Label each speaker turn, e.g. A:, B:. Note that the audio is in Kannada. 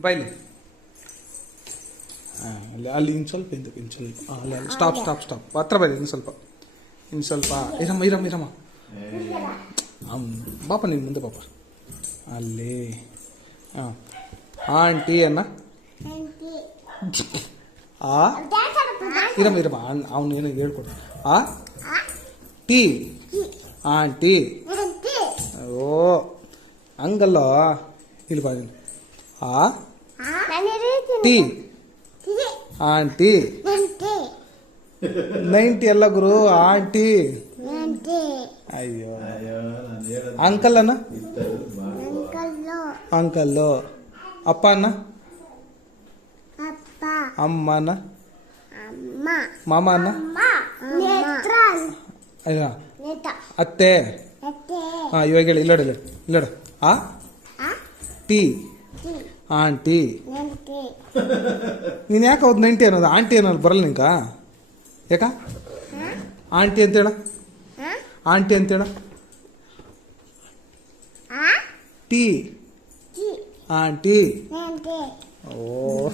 A: ಬಾಯ್ಲಿ ಹಾಂ ಅಲ್ಲಿ ಅಲ್ಲಿ ಇನ್ನು ಸ್ವಲ್ಪ ಹಿಂದಕ್ಕೆ ಇನ್ನು ಸ್ವಲ್ಪ ಅಲ್ಲ ಅಲ್ಲಿ ಸ್ಟಾಪ್ ಸ್ಟಾಪ್ ಸ್ಟಾಪ್ ಹತ್ರ ಬೈಲಿ ಇನ್ನು ಸ್ವಲ್ಪ. ಇನ್ನು ಸ್ವಲ್ಪ ಇರಮ್ಮ ಇರಮ್ಮ ಇರಮ್ಮ. ಬಾಪ ನೀನು ಮುಂದೆ ಪಾಪ ಅಲ್ಲಿ. ಹಾಂ. ಆಂಟಿ ಅನ್ನ ಆ? ಇರಮ್ಮ ಇರಮ್ಮ. ಅವನು ಏನೋ ಹೇಳ್ಕೊಡು. ಆ? ಟೀ. ಆಂಟಿ. ಓ ಹಂಗಲ್ಲ? ಇಲ್ಲಿ ಬಾ ಇಲ್ಲಿ. ಆ? ಟೀ. ಆಂಟಿ. ನೈಂಟಿ ಎಲ್ಲ ಗುರು ಆಂಟಿ. ಅಯ್ಯೋ. ಅಂಕಲ್ ಅನ್ನ ಅಂಕಲ್ಲು. ಅಪ್ಪ ಅಣ್ಣ?
B: ಅಮ್ಮ
A: ಮಾಮ ಅನ್ನ
B: ನೇತ್ರ
A: ಅಯ್ಯ.
B: ನೇತ.
A: ಅತ್ತೆ.
B: ಅತ್ತೆ.
A: ಹಾಂ ಇವಾಗ ಹೇಳಿ ಇಲ್ಲೋಡಿ ಇಲ್ಲಿ ಇಲ್ಲೋಡು. ಆ? ಟಿ. ಆಂಟಿ. ನೀನು ಯಾಕೆ ಅವ್ದು ನೈಂಟಿ ಅನ್ನೋದು? ಆಂಟಿ ಅನ್ನೋದು ಬರಲ್ಲ ನಿಂಕ ಯಾಕ? ಆಂಟಿ ಅಂತೇಳ ಆಂಟಿ ಅಂತೇಳ ಟೀ. ಆಂಟಿ. ಓ.